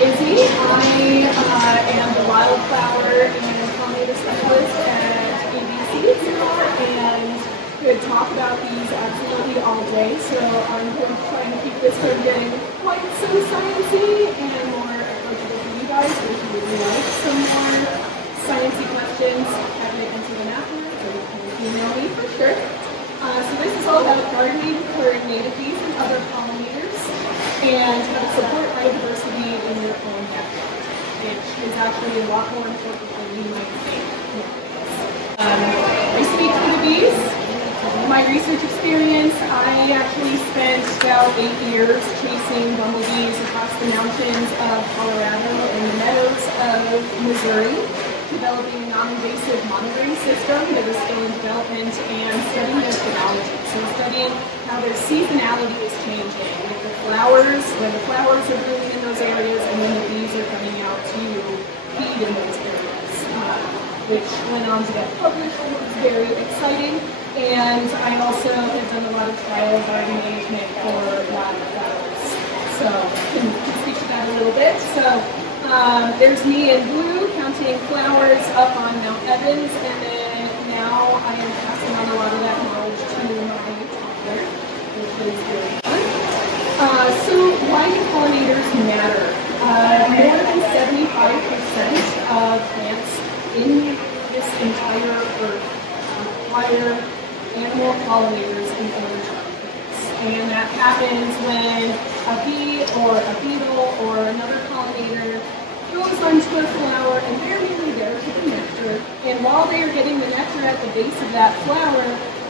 Izzie. I am the Wildflower and Pollinator Specialist at ABC, and could talk about these absolutely all day, so I'm going to try and keep this from getting quite so sciencey and more approachable for you guys. If you would like some more sciencey questions, type it into the map here, or you can email me for sure. So this is all about gardening for native bees and other pollinators, and how to support biodiversity in your own backyard, which is actually a lot more important than you might think. I speak for the bees. My research experience, I actually spent about 8 years chasing bumblebees across the mountains of Colorado and the meadows of Missouri, developing a non-invasive monitoring system that was still in development, and studying their phenology. So studying how their seasonality is changing with the flowers, when the flowers are blooming in those areas, and when the bees are coming out to feed in those areas, which went on to get published, and it was very exciting. And I also have done a lot of trial garden management for wildflowers. So I can speak to that a little bit. So there's me in blue counting flowers up on Mount Evans, and then now I am passing on a lot of that knowledge to my toddler, which is really fun. So why do pollinators matter? More than 75% of plants in this entire earth require animal pollinators in order to produce. And that happens when a bee or a beetle or another pollinator goes onto a flower, and they're merely there to the nectar. And while they are getting the nectar at the base of that flower,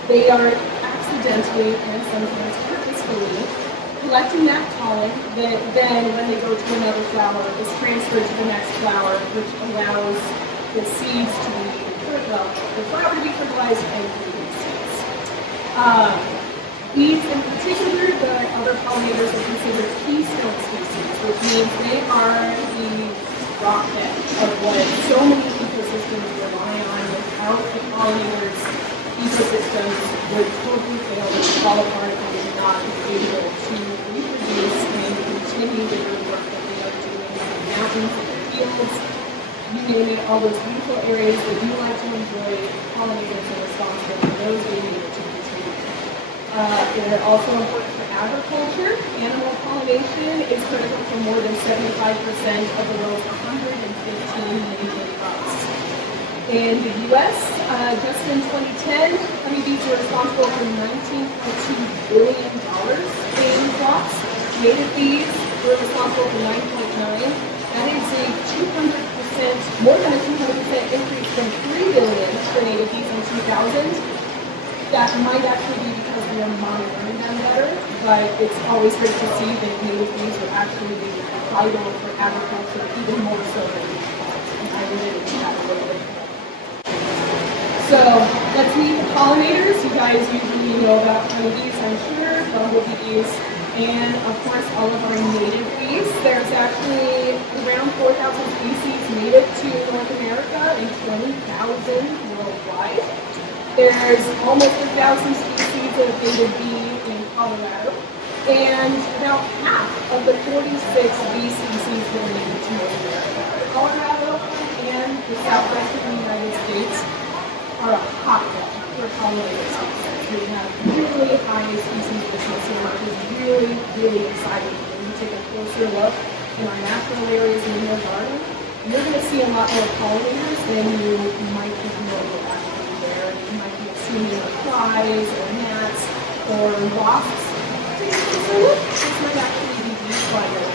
they are accidentally and sometimes purposefully collecting that pollen that then, when they go to another flower, is transferred to the next flower, which allows the seeds to be, well, the flower to be fertilized and produce seeds. Bees in particular, the other pollinators are considered keystone species, which means they are the rocket of what so many ecosystems rely on. Without the pollinators, ecosystems would totally fail, would fall apart, and would not be able to reproduce and continue the good work that they are doing in the mountains and the fields. You name it, all those beautiful areas that you like to enjoy, pollinators are responsible for those being able to continue. They're also important for agriculture. Animal pollination is critical for more than 75% of the world's 115 million crops. In the U.S., just in 2010, honeybees were responsible for $19.2 billion in crops. Native bees were responsible for 9.9. That is a 200%, more than a 200% increase from 3 billion for native bees in 2000. That might actually be because we are monitoring them better, but it's always great to see that native bees are actually vital for agriculture, even more so than we thought. And I related to that a little bit. So let's meet the pollinators. You guys usually know about honeybees, I'm sure, bumblebees, and of course all of our native bees. There's actually around 4,000 species native to North America and 20,000 worldwide. There's almost 1,000 species of native bee in Colorado, and about half of the 46 bee species that are native to North America. Colorado and the southwestern United States are a hotbed for pollinator species. We have really high species business here, which is really, really exciting. When you take a closer look in our natural areas in your garden, you're going to see a lot more pollinators than you might think will actually there. You might be seeing flies or gnats or wasps. Take a closer look. This might actually be bee spiders.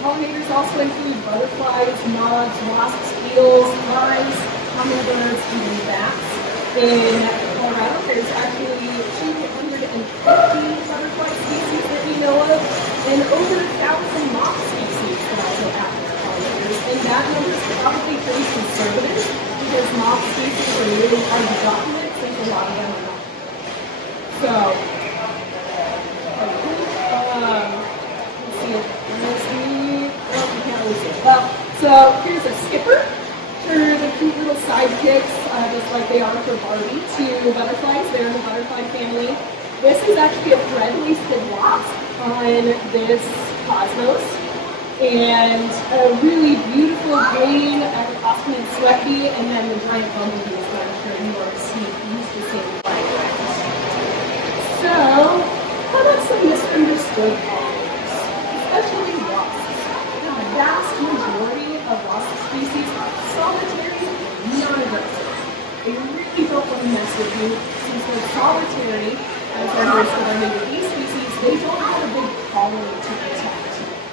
Pollinators also include butterflies, moths, wasps, beetles, flies, hummingbirds, even bats. In Colorado, there's actually 250 butterfly species that we know of, and over 1,000 moth species that also act as pollinators. And that number is probably pretty conservative because moth species are really hard to document since a lot of them are not. So, let's see if we can't really see it. Well, so here's a skipper. They're the cute little sidekicks, just like they are for Barbie, to butterflies. They're in the butterfly family. This is actually a thread-waisted wasp on this cosmos. and a really beautiful green, often in sweaty, and then the giant bumblebees that I'm sure you already see use the same plant. So, how about some misunderstood pollinators, especially wasps? The vast majority of wasp species are solitary and non-aggressive. They really don't want to mess with you since they're solitary, as are most of our native bee species. They don't have a big colony to protect.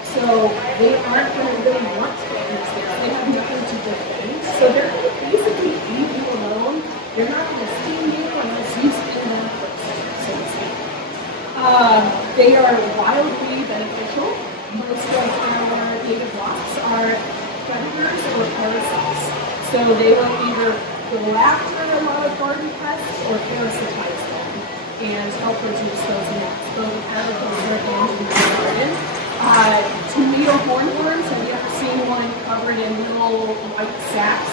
So they aren't going to really want to get used there. They have nothing to defend. So they're going to basically leave you alone. They're not going to sting you unless you sting them first, so to speak. They are wildly beneficial. Most of our native wasps are predators or parasites. So they will either go after a lot of garden pests or parasitize them and help reduce those nests, both in agriculture and in the garden. Tomato hornworms, have you ever seen one covered in little white sacks?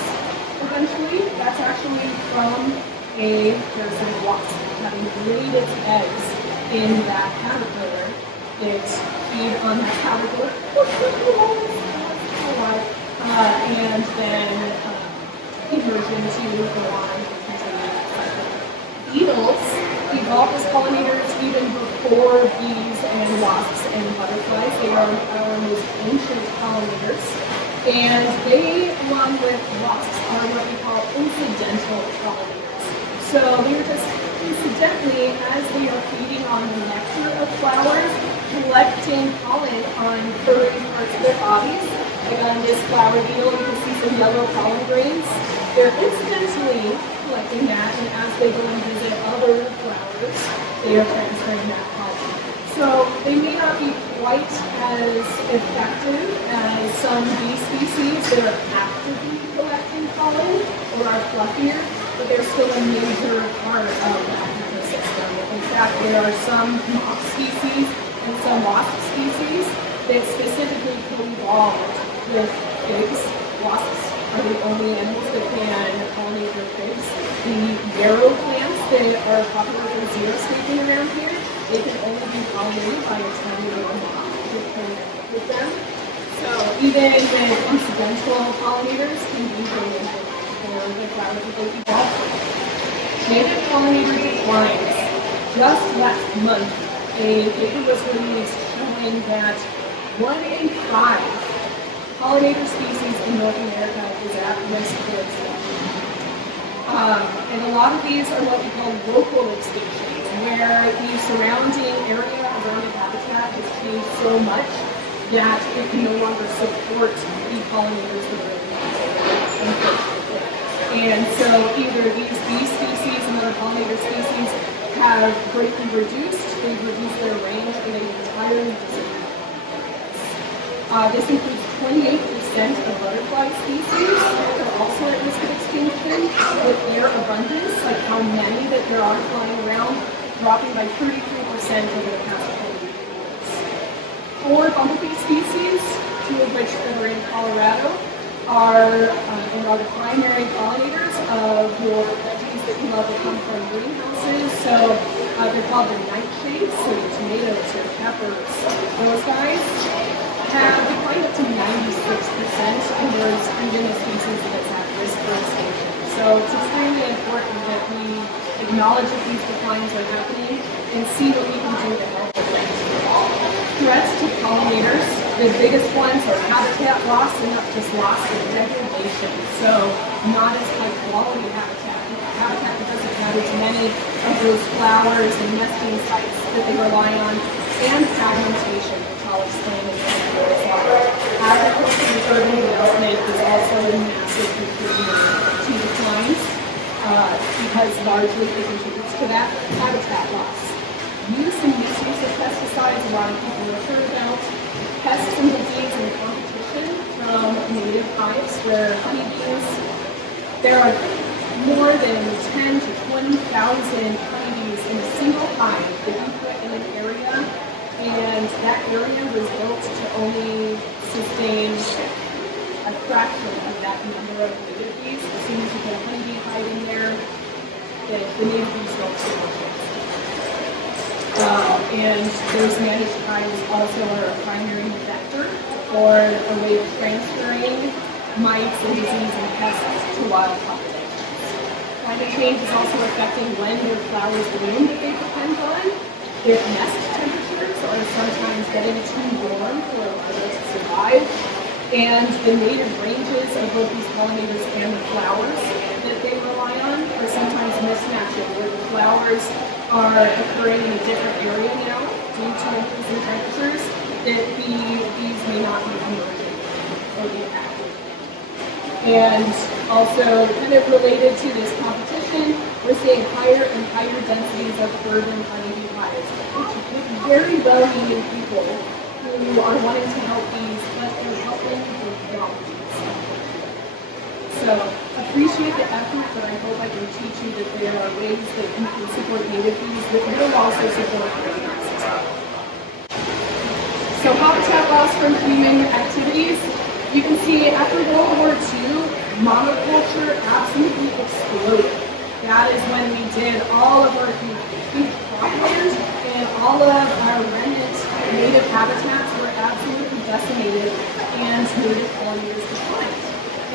Eventually, that's actually from a parasitic wasp having laid its eggs in that caterpillar. It feed on that caterpillar, and then emerge into the line and continue that cycle. Beetles evolved as pollinators even before bees and wasps and butterflies. They are our most ancient pollinators. And they, along with wasps, are what we call incidental pollinators. So they're just incidentally, as they are feeding on the nectar of flowers, collecting pollen on furry parts of their bodies. Like on this flower beetle, you can see some yellow pollen grains. They're incidentally collecting that, and as they go and visit other flowers, they are transferring that pollen. So they may not be quite as effective as some bee species that are actively collecting pollen or are fluffier, but they're still a major part of that ecosystem. In fact, there are some moth species and some wasp species that specifically co-evolved with figs. Wasps are the only animals that can pollinate their figs. The yarrow plants that are popular for xeriscaping around here, they can only be pollinated by a tiny little moth that can with them. So even with incidental pollinators can be very important for the flowers that they evolve from. Native pollinator declines. Just last month, a paper was released showing that 1 in 5 pollinator species in North America is at risk for extinction. And a lot of these are what we call local extinctions, where the surrounding area around the habitat has changed so much that it can no longer support the pollinators that are in the area. And so either these bee species and other pollinator species have greatly reduced, they've reduced their range, or they've entirely disappeared. This includes 28% of butterfly species that are also at risk of extinction, with their abundance, like how many that there are flying around, dropping by 33% over the past 20 years. 4 bumblebee species, 2 of which are in Colorado, are the primary pollinators of your veggies that you love that come from greenhouses. So they're called the nightshades, so your tomatoes, your peppers, those guys have declined up to 96%, and there's even a species that's at risk for extinction. So it's extremely important that we acknowledge that these declines are happening and see what we can do to help with them. Threats to pollinators, the biggest ones are habitat loss, and not just loss, but degradation. So not as high quality habitat that doesn't have as many of those flowers and nesting sites that they rely on, and fragmentation, which I'll explain in a minute as well. Agriculture and urban development is also a massive contributor to declines because largely it contributes to that habitat loss. Use and misuse of pesticides, a lot of people have heard about. Pests and disease and competition from native hives where honeybees, there are more than 10 to 20,000 honeybees in a single hive that you put in an area, and that area was built to only sustain a fraction of that number of native bees. As soon as you put a honeybee hive in there, the native bees don't survive. And those managed hives also are a primary vector for a way of transferring mites and disease and pests to wildflower. Climate change is also affecting when their flowers bloom that they depend on. Their nest temperatures are sometimes getting too warm for them to survive. And the native ranges of both these pollinators and the flowers that they rely on are sometimes mismatching, where the flowers are occurring in a different area now due to increasing temperatures that the bees may not be emerging or be active. And also, kind of related to this competition, we're seeing higher and higher densities of urban honeybee hives, with very well-meaning people who are wanting to help bees, but they're helping with young bees. So, appreciate the effort, but I hope I can teach you that there are ways that you can support native bees that will also support bees. So, habitat loss from human activities. You can see after World War II, monoculture absolutely exploded. That is when we did all of our huge cropland and all of our remnant native habitats were absolutely decimated and native pollinators declined.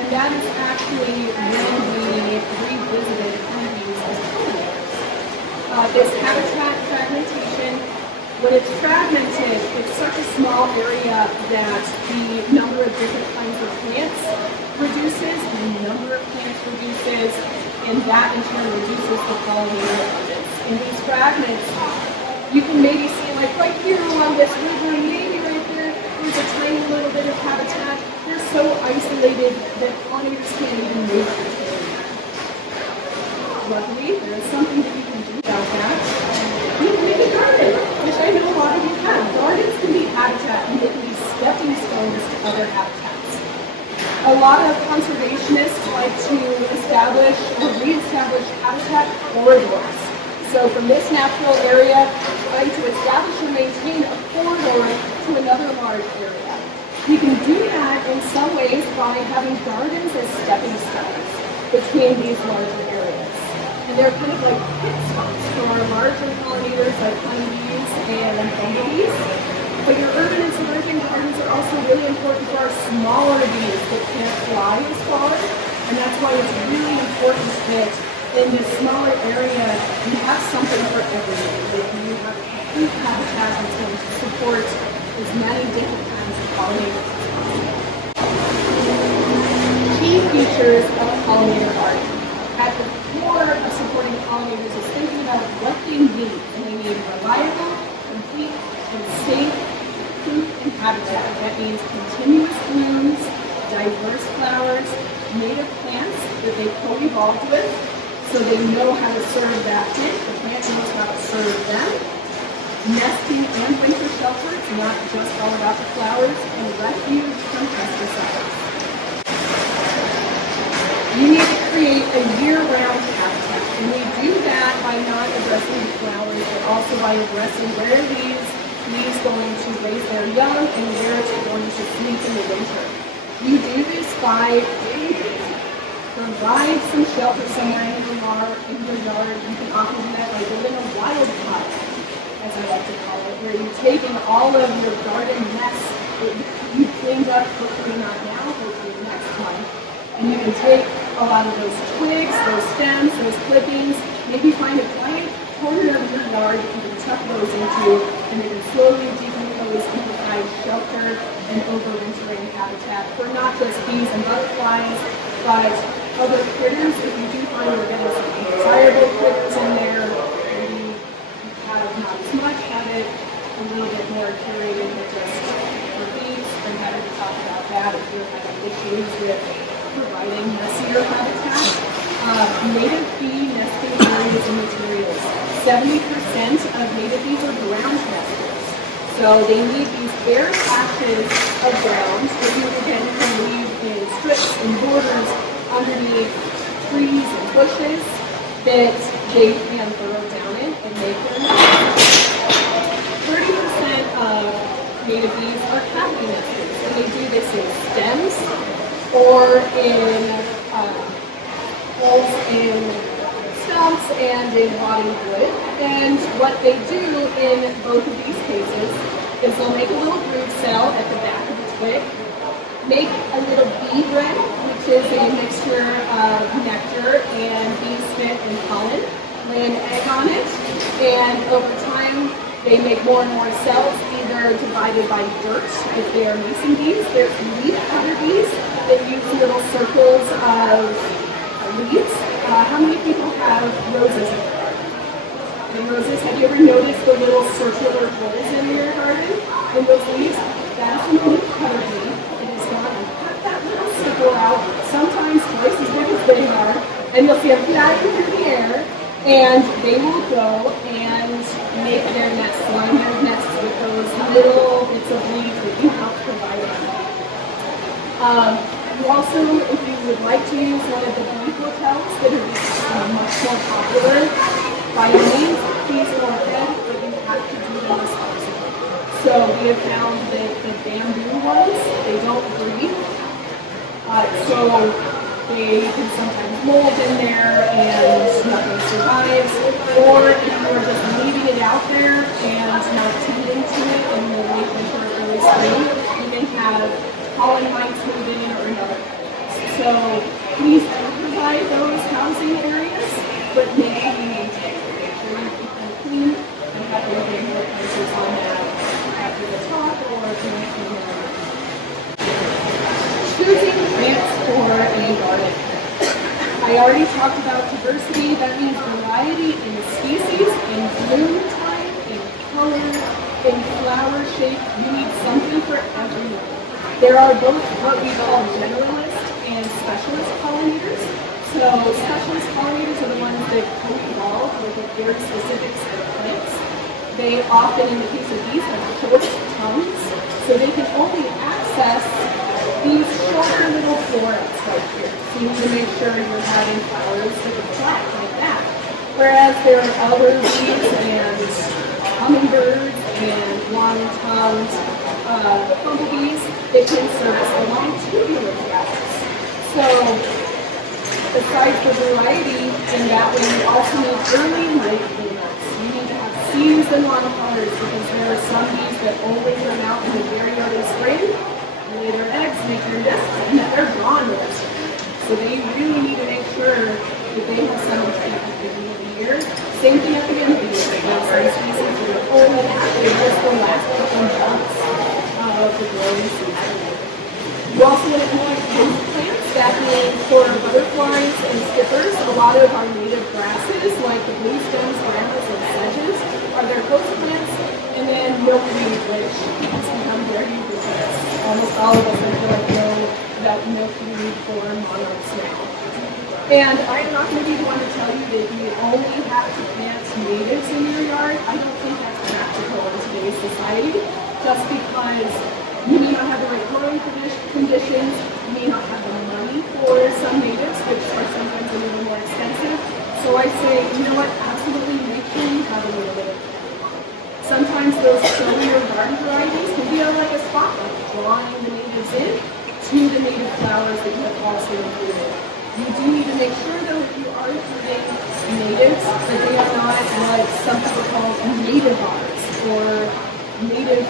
And that is actually when we revisited honeybees as pollinators. This habitat fragmentation, when it's fragmented, it's such a small area that the number of different kinds of plants reduces, the number of plants reduces, and that in turn reduces the pollinator abundance. In these fragments, you can maybe see, like right here along this river, maybe right there, there's a tiny little bit of habitat. They're so isolated that pollinators can't even move between them. Luckily, there is something that you can do about that. You can make a garden, which I know a lot of you have. Gardens can be habitat and they can be stepping stones to other habitats. A lot of conservationists like to establish or re-establish habitat corridors. So from this natural area, try to establish or maintain a corridor to another large area. We can do that in some ways by having gardens as stepping stones between these larger areas. And they're kind of like pit stops for larger pollinators like honeybees and bumblebees. But your urban and suburban gardens are also really important for our smaller bees that can't fly as far. And that's why it's really important that in this smaller area, you have something for everyone. That you have a complete habitat that's going to support as many different kinds of pollinators as possible. Key features of a pollinator garden. At the core of supporting pollinators is thinking about what they need. And they need reliable, complete, and safe food and habitat. That means continuous blooms, diverse flowers, native plants that they co-evolved with, so they know how to serve that plant. The plant knows how to serve them. Nesting and winter shelters, not just all about the flowers, and refuge from pesticides. You need to create a year-round habitat, and we do that by not addressing the flowers, but also by addressing where these bees going to raise their young and where it's going to sleep in the winter. You do this by provide some shelter somewhere in your yard. You can often do that by building a wild pot, as I like to call it, where you're taking all of your garden mess that you cleaned up, hopefully not now, hopefully next month, and you can take a lot of those twigs, those stems, those clippings, maybe find a quiet corner of your yard that you can tuck those into, and they can slowly decompose and provide shelter and overwintering habitat for not just bees and butterflies, but other critters. If you do find you're getting some undesirable critters in there, maybe you have not as much, have it a little bit more curated than just for bees. I'm happy to talk about that if you're having issues with providing messier habitat. Native bee nesting areas and materials. 70% of native bees are ground nesters. So they need these bare patches of ground that you again can leave in strips and borders underneath trees and bushes that they can burrow down in and make their nests. 30% of native bees are cavity nesters, and they do this in stems or in holes in stumps and in rotting wood. And what they do in both of these cases is they'll make a little brood cell at the back of the quick. Make a little bee bread, which is a mixture of nectar and bee spit and pollen. Lay an egg on it, and over time they make more and more cells, either divided by dirt if they are mason bees. There's leaf cutter bees that use little circles of leaves. How many people have roses in their garden? And roses, have you ever noticed the little circular holes in your garden in those leaves? That's a leaf cutter bee. It is gone and cut that little circle out, sometimes twice as big as they are, and you'll see them flying through the air, and they will go and make their nests, line their nests with those little bits of leaves that you help provide them. You also, if you would like to use one of the bee hotels that are much more popular, by all means, please go ahead, but you have to do them responsibly. So we have found that the bamboo ones, they don't breathe, so they can sometimes mold in there and nothing survives. Or if you are just leaving it out there and not tending to it in the late winter or early spring, you can have pollen mites move in or another. So please do provide those housing areas, but make sure you maintain it. Make sure you keep them clean and have your regular places on that after the talk or if you want to. Choosing plants for a garden. I already talked about diversity. That means variety in species, in bloom time, in color, in flower shape. You need something for everyone. There are both what we call generalist and specialist pollinators. So specialist pollinators are the ones that co-evolve with a very specific set of plants. They often, in the case of these, have short tongues, so they can only access these shorter little florets right here. So you need to make sure you're having flowers that are flat like that. Whereas there are other bees and hummingbirds and long-tongued bumblebees that can service the long tubular flowers. So besides the variety, in that way you also need early and late bloomers. You need to have season-long colors because there are some bees that only come out in the very early spring, lay their eggs, make their nests, and then they're gone the rest of the year. So they really need to make sure that they have some at the beginning of the year. Same thing at the end of the year. There are some species that are only active just the last couple months of the growing season. You also want to include host plants. That means for butterflies and skippers, a lot of our native grasses, like the bluestones, brambles, and sedges, are their host plants. And then milkweed, which has become very ubiquitous. Almost all of us, I feel like, know about milkweed for monarchs now. And I'm not going to be the one to tell you that you only have to plant natives in your yard. I don't think that's practical in today's society, just because you may not have the right growing conditions, you may not have the money for some natives, which are sometimes a little more expensive. So I say, you know what, absolutely make sure you have a little bit of it. Sometimes those showier garden varieties can be like a spotlight, drawing the natives in to the native flowers that you have also included. You do need to make sure, though, if you are including natives, that they are not what some people call nativars or native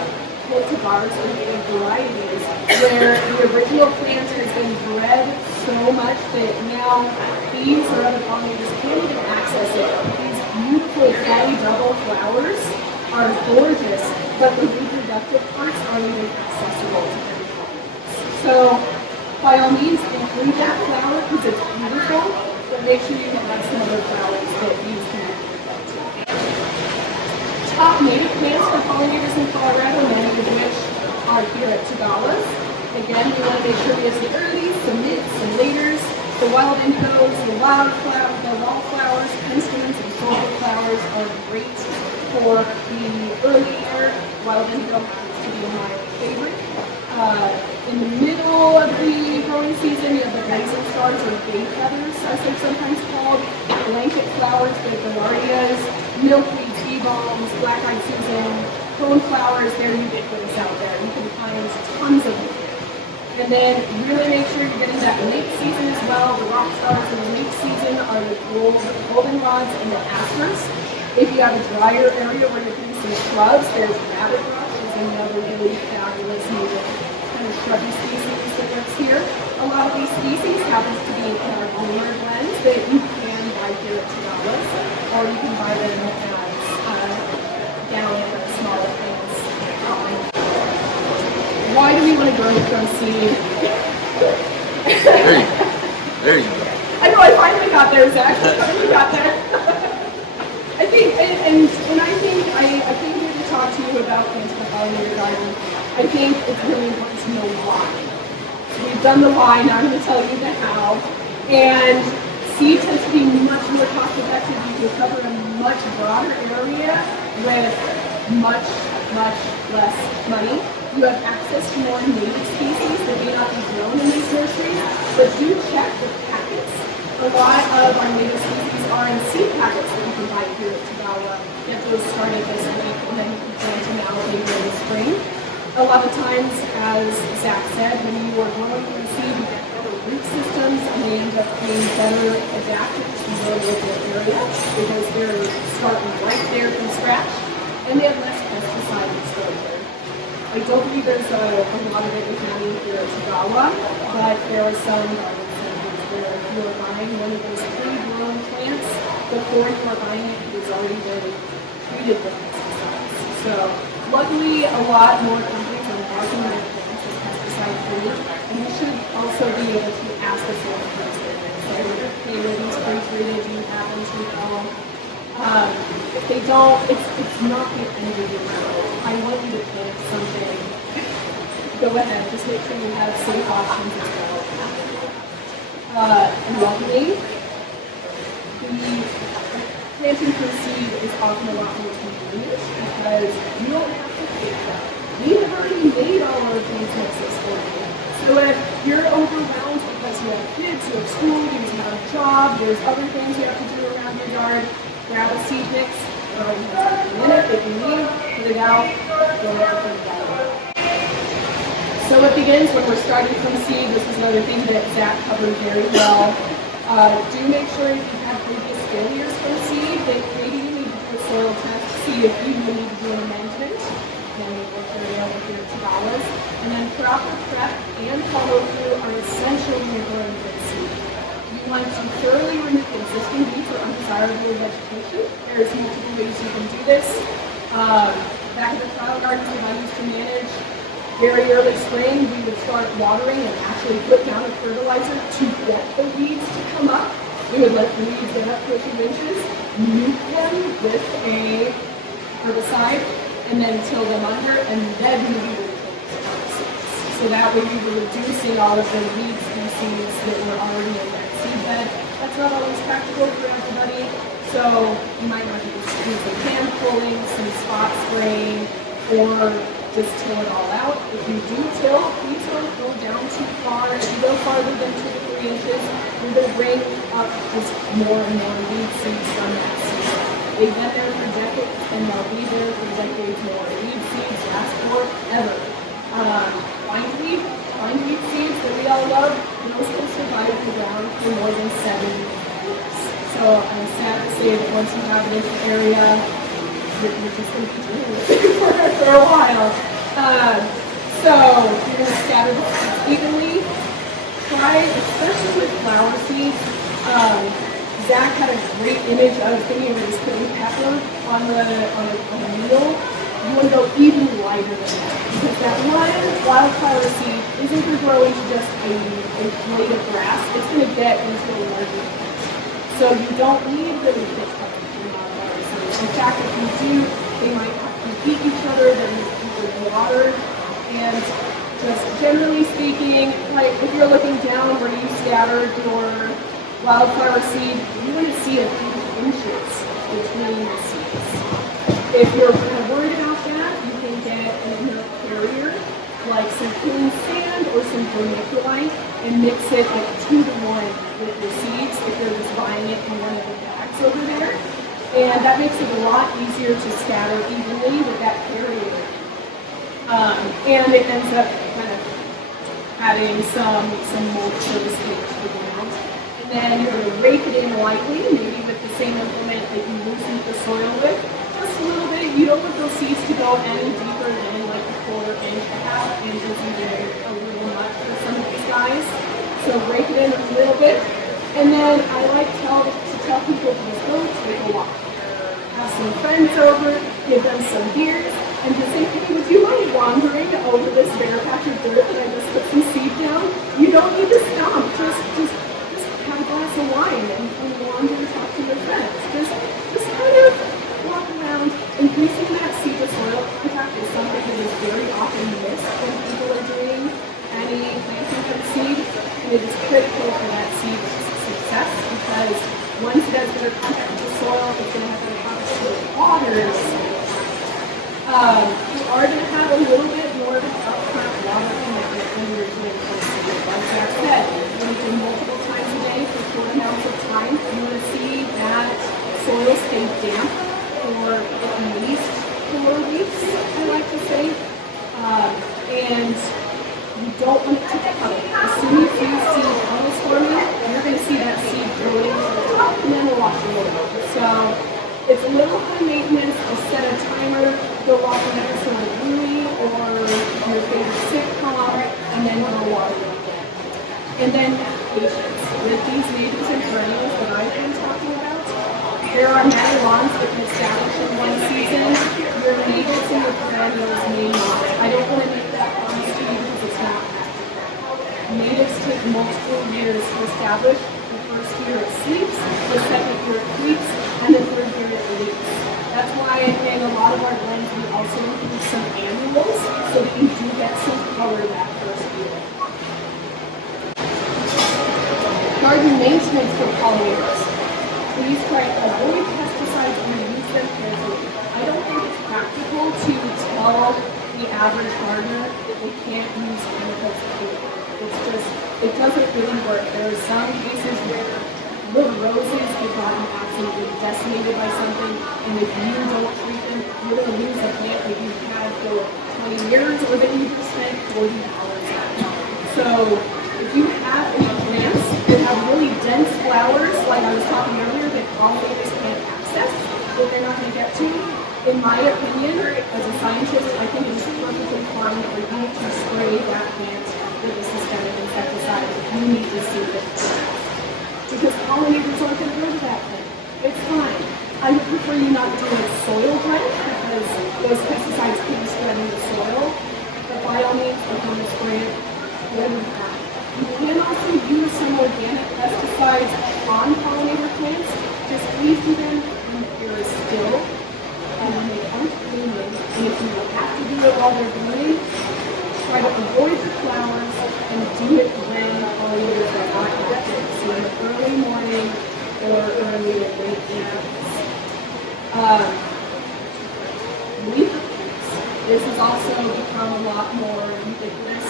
cultivars or native varieties, where the original plant has been bred so much that now bees or other pollinators can't even access it. These beautiful fatty double flowers are gorgeous, but the reproductive parts aren't even accessible to every pollinators. So, by all means, include that flower because it's beautiful, but make sure you have some other flowers that bees can reproduce to. Top native plants for pollinators in Colorado, many of which are here at Tagawa's. Again, we want to make sure we have some earlies, some mids, some laters, the wild indios, the wildflowers, penstemons, and sulfur flowers are great for the earlier. Wild indigo happens to be my favorite. In the middle of the growing season, you have the rising stars or bay feathers, as they're sometimes called, blanket flowers, the gallardias, milkweed, bee balms, black-eyed Susan, cone flowers. They're ubiquitous out there. You can find tons of them. And then really make sure you're getting that late season as well. The rock stars in the late season are the goldenrods and the asters. If you have a drier area where you're putting some shrubs, there's rabbit brush is another really fabulous native kind of shrubby species that lives here. A lot of these species happen to be in our bloomer blends that you can buy here at Tagawa's, or you can buy them as down in the smaller things. Why do we want to grow from seed? There you go. I know, I finally got there, Zach. I finally got there. I think, and I think I came here to talk to you about planting a pollinator garden. I think it's really important to know why. So we've done the why, now I'm going to tell you the how. And seed tends to be much more cost effective. You can cover a much broader area with much less money. You have access to more native species that may not be grown in these nurseries, but do check the packets. A lot of our native species are in seed packets that you can buy here at Tagawa. Get those started this week, and then you can plant them out later in the spring. A lot of times, as Zach said, when you are growing from seed, you get better root systems, and they end up being better adapted to your local area because they're starting right there from scratch, and they have less pesticide exposure. I don't believe there's a lot of it happening here at Tagawa, but there are some garden centers where if you are buying one of those pre-grown plants, before you are buying it, it has already been treated with pesticides. So luckily, a lot more companies are marketing their plants as pesticide-free, and you should also be able to ask us for treatment. So hey, were these pre-treated? Do you have them to know? If they don't, it's not the end of the world. I want you to plant something. Go ahead, just make sure you have safe options as well. And luckily, the planting from seed is often a lot more convenient because you don't have to fake that. We have already made all of these mixes for you. So if you're overwhelmed because you have kids, you have school, you have a job, there's other things you have to do around your yard, grab a seed mix, or you can take a minute if you need, put it out, go ahead and put it out. So it begins when we're starting from seed. This is another thing that Zach covered very well. Do make sure if you have previous failures from seed that maybe you need to do a soil test to see if you need to do an amendment. Then we work area over here at Tagawa's. And then proper prep and follow through are essential when you're growing from seed. You want to thoroughly remove existing weeds or undesirable vegetation. There's multiple ways you can do this. Back at the trial gardens that I used to manage, very early spring, we would start watering and actually put down a fertilizer to get the weeds to come up. We would let the weeds get up to a few inches, nuke them with a herbicide, and then till them under, and then we would take herbicides. So that way we were reducing all of the weed species that were already in that seed bed. That's not always practical for everybody, so you might want to do some hand pulling, some spot spraying, or just till it all out. If you do till, please don't go down too far. If you go farther than 2 to 3 inches, you're going to bring up just more and more weed seeds from that seed. They've been there for decades, and they'll be there for decades more. Weed seeds last forever. Bindweed seeds that we all love, those can survive the ground for more than 7 years. So I'm sad to say that once you have it in the area, you're just going to be doing it for a while. So you're going to scatter the seeds evenly. Try, especially with flower seeds. Zach had a great image of thinking of his putting pepper on a needle. You want to go even lighter than that, because that one wildflower seed isn't going to grow into just a blade of grass. It's going to get into a larger plant. So you don't need really thick pepper in wildflower seeds. In fact, if you do, they might compete each other, then with water. And just generally speaking, like if you're looking down where you scattered your wildflower seed, you want to see a few inches between the seeds. If you're kind of worried about that, you can get an inert carrier, like some clean sand or some vermiculite, and mix it like 2 to 1 with your seeds if you're just buying it in one of the bags over there. And that makes it a lot easier to scatter evenly with that carrier. And it ends up kind of adding some mulch or the state to the ground. And then you're going to rake it in lightly, maybe with the same implement that you loosened the soil with. Just a little bit. You don't want those seeds to go any deeper than like a 1/4 inch, 1/2 inch, even a So break it in a little bit. And then I like to tell people to just go take a walk. Have some friends over, give them some beers, and just say, hey, would you mind wandering over this bare patch of dirt that I just put some seed down? You don't need to stop. Just have a glass of wine and wander and talk to your friends. Just kind of walk around, increasing that seed to soil contact is something that is very often missed when people are doing any planting from seed. And it is critical for that seed success because once it has better contact with the soil, it's going to have better contact with water. You are going to have a little bit more of an upfront water commitment when you're doing seed. Like Jack said, you're going to do multiple times a day for short amounts of time. You want to see that soil stay damp for at least 4 weeks, I like to say. And you don't want it to cut it. As soon as you see almost forming, you're going to see that seed floating to the top and then it'll wash it over. So it's a little high maintenance. I'll set a timer, go walk an episode of Bluey or your favorite sitcom, and then go water it again. And then patience. With these natives and perennials that I've been talking about, there are many lawns that can establish in one season. Your natives and your perennials may not. I don't want to make that promise to you because it's not practical. Natives take multiple years to establish. The first year it sleeps, the second year it creeps, and the third year it leaps. That's why in a lot of our blends we also include some annuals so that you do get some color that first year. Garden maintenance for pollinators. Please try to avoid pesticides and use them carefully. I don't think it's practical to tell the average gardener that they can't use chemicals to do it. It's just, it doesn't really work. There are some cases where little roses have gotten absolutely decimated by something, and if you don't treat them, you're going to lose a plant that you've had for 20 years or that you've spent $40 on. So if you have any plants that have really dense flowers, like I was talking earlier, that pollinators can't access, that they're not going to get to, in my opinion, as a scientist, I think it's perfectly fine for you to spray that plant with a systemic insecticide if you need to see it. Because pollinators aren't going to go to that plant. It's fine. I would prefer you not do a soil drench because those pesticides could be spread in the soil. But by all means, if you want to spray it, you'll be fine. You can also use some organic pesticides on pollinator plants. Just please do them when they're still and when they aren't blooming. And if you have to do it while they're blooming, try to avoid the flowers and do it when pollinators are not active. So in the early morning or early or late evenings. Leaf plants. This has also become a lot more ubiquitous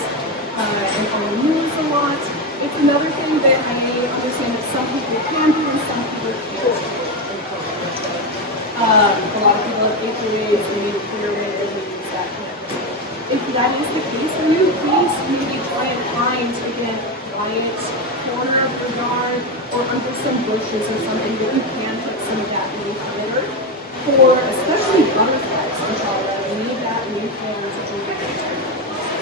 and on the news a lot. It's another thing that I understand that some people can do and some people can't. A lot of people have HOAs, they need to clear away their leaves, that kind of thing. If that is the case for you, please maybe try and find, again, quiet corner of your yard or under some bushes or something that you can put some of that leaf litter for, especially butterflies, which already need that leaf litter to drink.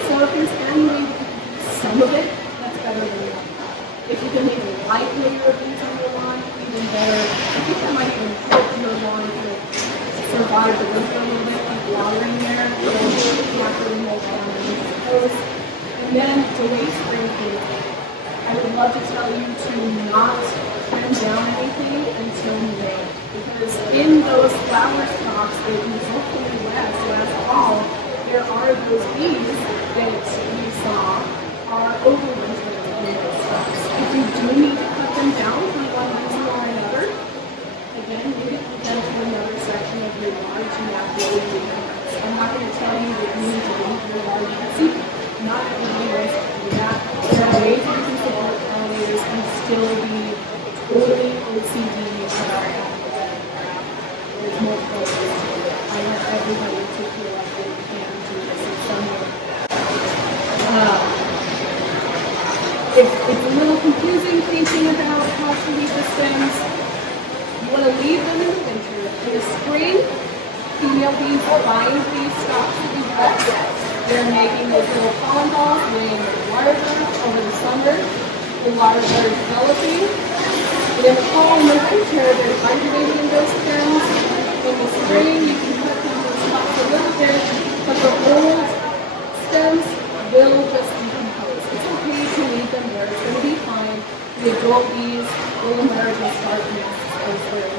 So if there's any way you can use some of it, that's better than nothing. If you can make a light layer of leaves on your lawn, even better. I think that might even help your lawn to survive the winter a little bit, like watering there, not really mulch down those. And then to waste spring cleaning. I would love to tell you to not trim down anything until May. Because in those flower stalks that you hopefully last fall, there are those bees that you saw are overwintering in those stalks. If you do need to cut them down for one reason or another, again, leave it with them to another section of your yard to naturally do them. I'm not going to tell you that you need to leave your yard empty. Not everybody wants to do that. There are ways that you can support pollinators and still be totally OCD about having a better crop. There's multiple ways to do it. I want everybody to feel like they can do this in some way. It's a little confusing thinking about how to leave the stems. You want to leave them in the winter. In the spring, female bees find these stalks to be best. They're making those little pollen balls, laying their larvae over the summer. The larvae are developing. And in the fall and the winter, they're hibernate in those stems. In the spring, you can cut them in spots a little bit, but the old stems will just decompose. It's okay to leave them there. It's going to be fine. The adult bees will emerge and start nests elsewhere.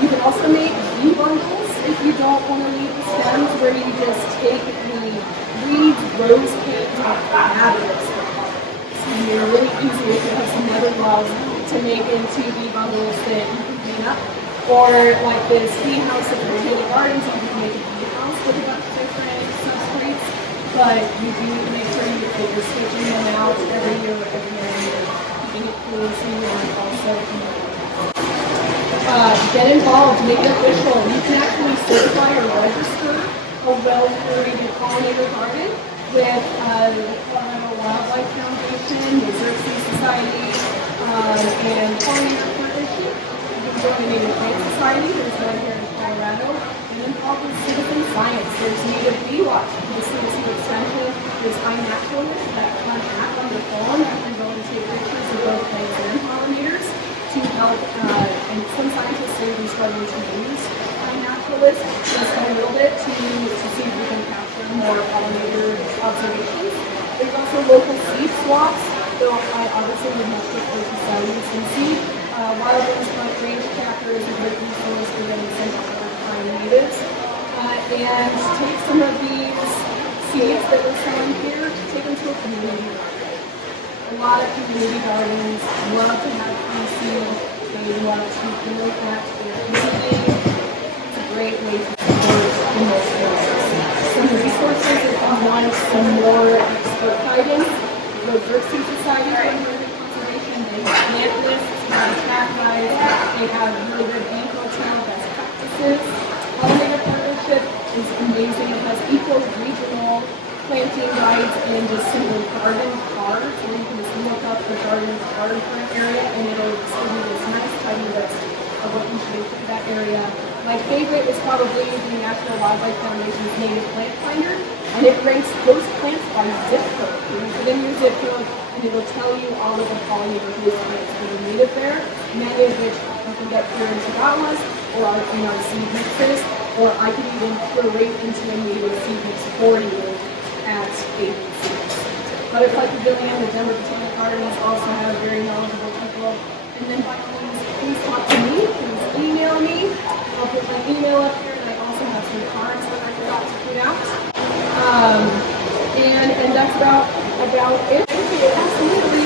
You can also make bee bundles if you don't want to leave the stems, where you just take the reeds, rose paint, or fabulous. You're really easy if you have some leather gloves to make into bee bundles that you can clean up. Or like this bee house at Tagawa Garden Center, you can make a bee house with a bunch of different substrates, but you do need to make sure that you're switching them out every year, and you're keeping it cool so you want also get involved, make it official. You can actually certify or register a well-curated pollinator garden with the Colorado Wildlife Foundation, the Xerxes Society, and Pollinator Partnership. You can join the Native Plant Society, there's one here in Colorado, and involved with citizen science. There's Native Bee Watch, the CSU Extension, there's iNaturalist, that fun app on your phone. You can go and take pictures of both plants and pollinators to help, and some scientists are even starting to use iNaturalist just a little bit to see if we can capture more pollinator observations. There's also local seed swaps, so I obviously would much prefer to sell you some seed. Wildlands Front Range Tracker is a great resource for getting some find natives. And take some of these seeds that we're selling here, take them to a community garden. A lot of community gardens love to have free seed. They love to promote that to their community. It's a great way to support the most resources. Some resources, if you want some more expert guidance, the Xerxes Society for Emerging Conservation, they have plant lists, habitat guides, they have really good agricultural best practices. Pollinator Partnership is amazing. It has eco-regional planting guides and just simple garden cards where you can just look up the garden card for an area and it'll give you this nice tidy list of what you should do for that area. My favorite is probably the National Wildlife Foundation's Native Plant Finder, and it ranks those plants by zip code. You put in your zip code and it will tell you all of the pollinator host plants that are native there, many of which you can get here in Tagawa's or in our seed mixes, or I can even curate into a native seed mix for you at agencies. Butterfly Pavilion, the Denver Botanic Gardens also have very knowledgeable people. And then by all means, please talk to me, please email me. I'll put my email up here, and I also have some cards that I forgot to put out. And that's about it. Thank you. Absolutely.